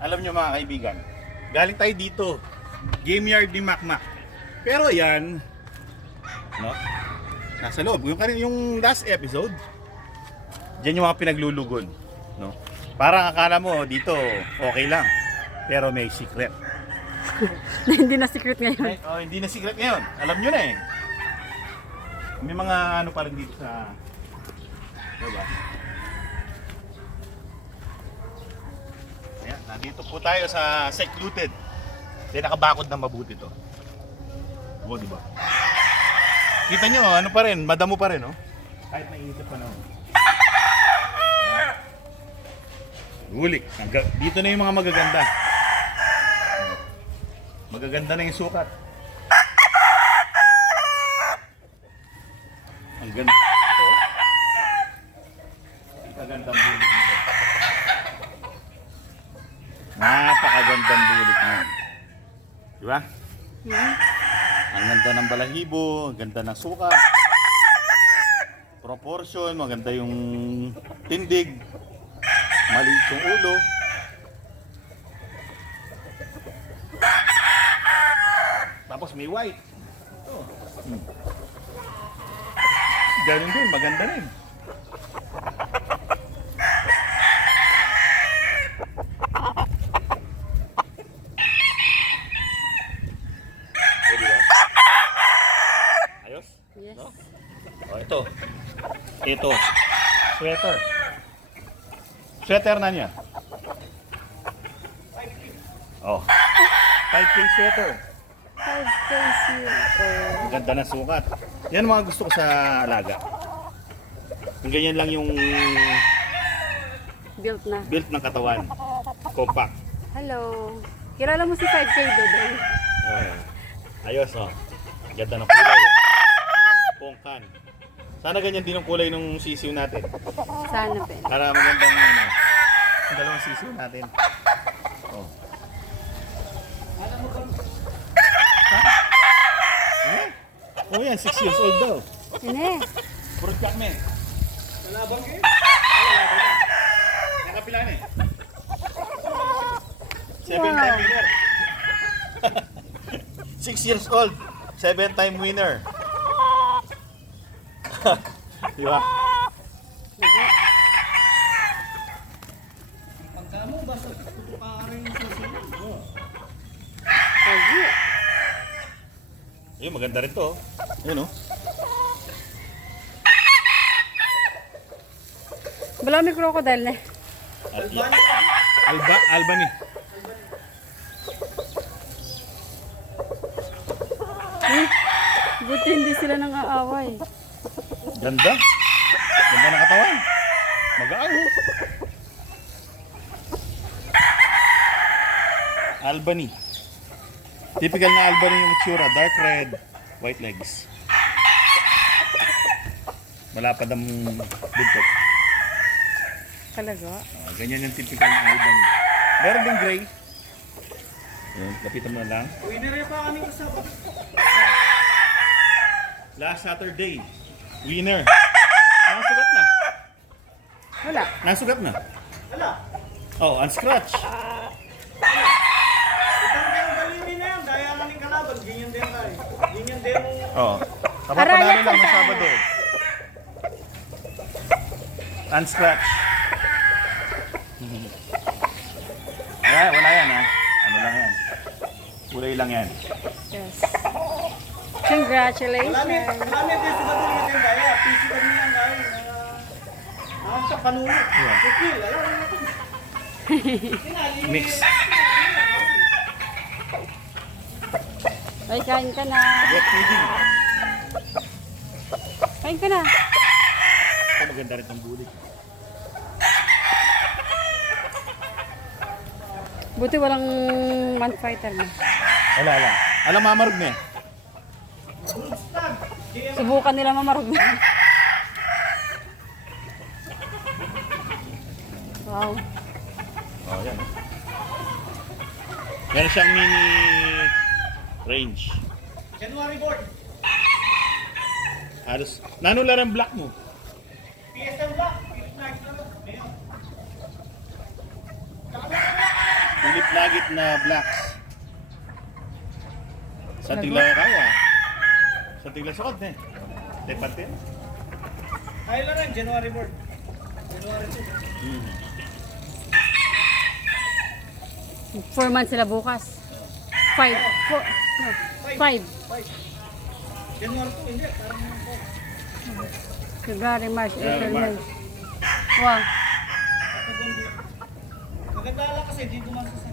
Alam nyo mga kaibigan, galing tayo dito, game yard ni Makmak. Pero yan, no? Nasa loob. Yung last episode, diyan yung mga pinaglulugon, no? Parang akala mo dito okay lang, pero may secret. Hindi na secret ngayon. Hindi na secret ngayon. Alam nyo na eh. May mga ano pa rin dito sa, diba? Ayan, nandito po tayo sa secluded. Hindi nakabakod na mabuti to. O, diba? Kita nyo, ano pa rin, madamo pa rin, no? Kahit naiinit pa naman. Gulik. Dito na yung mga magaganda. Magaganda na yung sukat. Ang ganda. Napakagandang bulik nito. Napakagandang bulik nito. Diba? Ang ganda ng balahibo, ang ganda ng sukat. Proportion, maganda yung tindig. Maliit yung ulo. Tapos may white. Ito. Ganun din, maganda rin. Diba? Ayos? Yes. No? Oh, ito. Ito. Sweater. Sweater na niya. Oh. 5K sweater. 5 days here. Ang ganda ng sukat. Yan ang mga gusto ko sa alaga. Yung ganyan lang yung Built na. built ng katawan. Compact. Hello. Kilala mo si 5K Dodo? Ayos, oh. Ganda ng kulay. Oh. Pongkan. Sana ganyan din ang kulay ng sisiw natin. Sana pe. Para magandang ano, yung dalawang sisiw natin. Oh. Oh yan, 6 years old daw. Ine. Purot ka me. Kalabang kayo? Nakapila na eh. 7-time winner. 6 years old. 7-time winner. Di ba? Pagkamo, basta tutukarin sa sila. Pagi. Ayun, maganda rin to. Ayun oh. Wala may crocodile na. Albany. Buti hindi sila nang aaway. Ganda. Ganda ng katawan. Magaan oh. Albany. Typical na Albany yung itsura. Dark red, white legs. Malapad ang buntot. Talaga? Ganyan yung typical na Albany. Meron din gray. Ayan, lapitan mo na lang. Winner pa kami kasama. Last Saturday, winner. Nasugat na. Wala. Nasugat na. Wala. Oh, unscratch. Itang kayong galimi na yan. Daya ka ng kalaban. Ganyan din tayo. Ganyan din mo. Oh. Araya Kapapanalo lang ng ka. Sabado. Unscratch. Wala yan ha. Ano lang yan. Kulay lang yan. Yes. Congratulations. Wala din sa bato natin daya. PC kami yan dahil. Sa panunod. Yeah. Okay, alam mo natin. Mix. Ay, kain ka na. Wet feeding. Kain ka na. Ito maganda rin itong bulik. Buti walang man fighter na. Wala. Alam mamarog na eh. Subukan nila mamarog na. Wow. Oh, yan. Meron siyang mini range. January board. Halos, nanular ang black mo. PSM block. Philip Knight na. Ayun. Philip Laggett na blacks. Sa tigla kaya. Sa tigla sukod eh. Depatin. Ay lang rin, January board. January 2. 4 months sila bukas. 5. 5. January 2, hindi. Parang February, March, April, May. March. Wow. maganda lang kasi dito man sa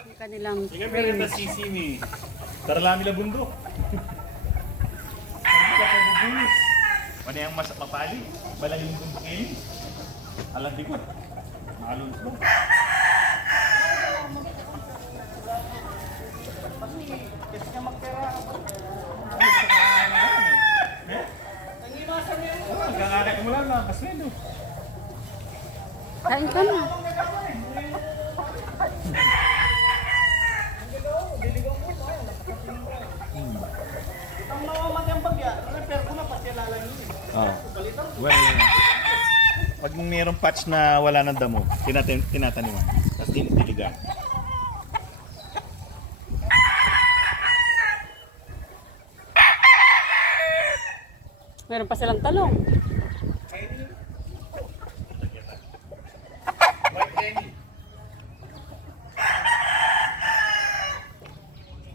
Yung kanilang Tingnan mo rin frame. na sisi ni Taralami na bundok. Hindi ka pabubulis. Ano yung mas mapali? Balangin yung bundok ngayon. Alam di ko. Makalunos mo. kasi nga magpera. Nangimasan niya. Hanggang mo lang lang. Kaswendo. Kain ka na. Ang nawamat yung bagya, repair ko na pati lalangin. Well, pag mayroong patch na wala ng damo, tinataniman. Tapos diligan. Meron pa silang talong.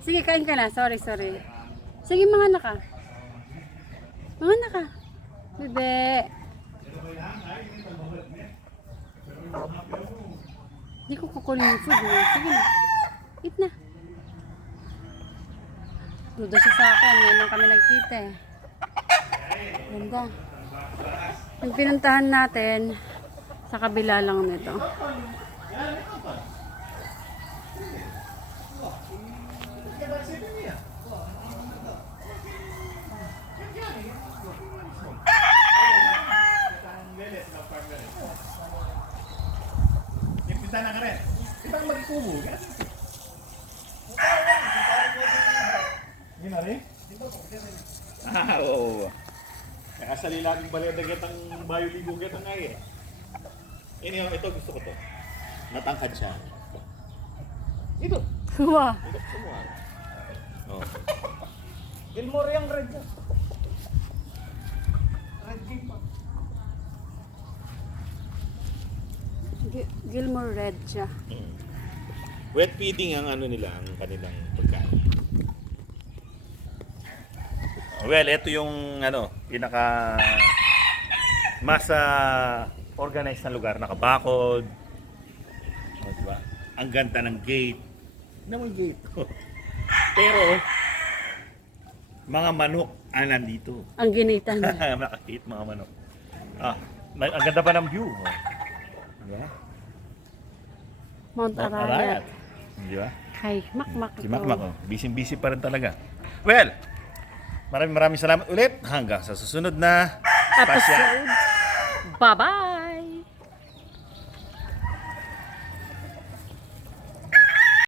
Sige, kain ka na. Sorry. Sige, mga anak ka. Mga anak ka. Bebe. Hindi ko kukunin yung food mo. Sige na. Eat na. Duda siya sa akin. Ngayon lang kami nagkita eh. Ganda. Yung pinuntahan natin, sa kabila lang nito. Pinta na ka rin. Di ba magkubo? Hindi na rin? Oo. Kaya sa lilaging balay na getang bayoligo getang ay eh. Ito gusto ko to. Matangkad siya. Ito. Wow. Ito semua. Oh. Gilmore yung red. Red king pa. Gilmore Red siya. Wet feeding ang ano nila, ang kanilang pagkain. Well, ito yung pinaka mas organized na lugar, nakabakod. Diba? Ang ganda ng gate. Naman gate. Pero mga manok ang nandito. Ang ginitan niya. Nakakit mga manok. Ang ganda pa ng view. Diba? Mount Arayat. Diba? Kay Makmak Si Makmak, busy pa rin talaga. Well, maraming salamat ulit. Hanggang sa susunod na pasya. Episode. Bye-bye!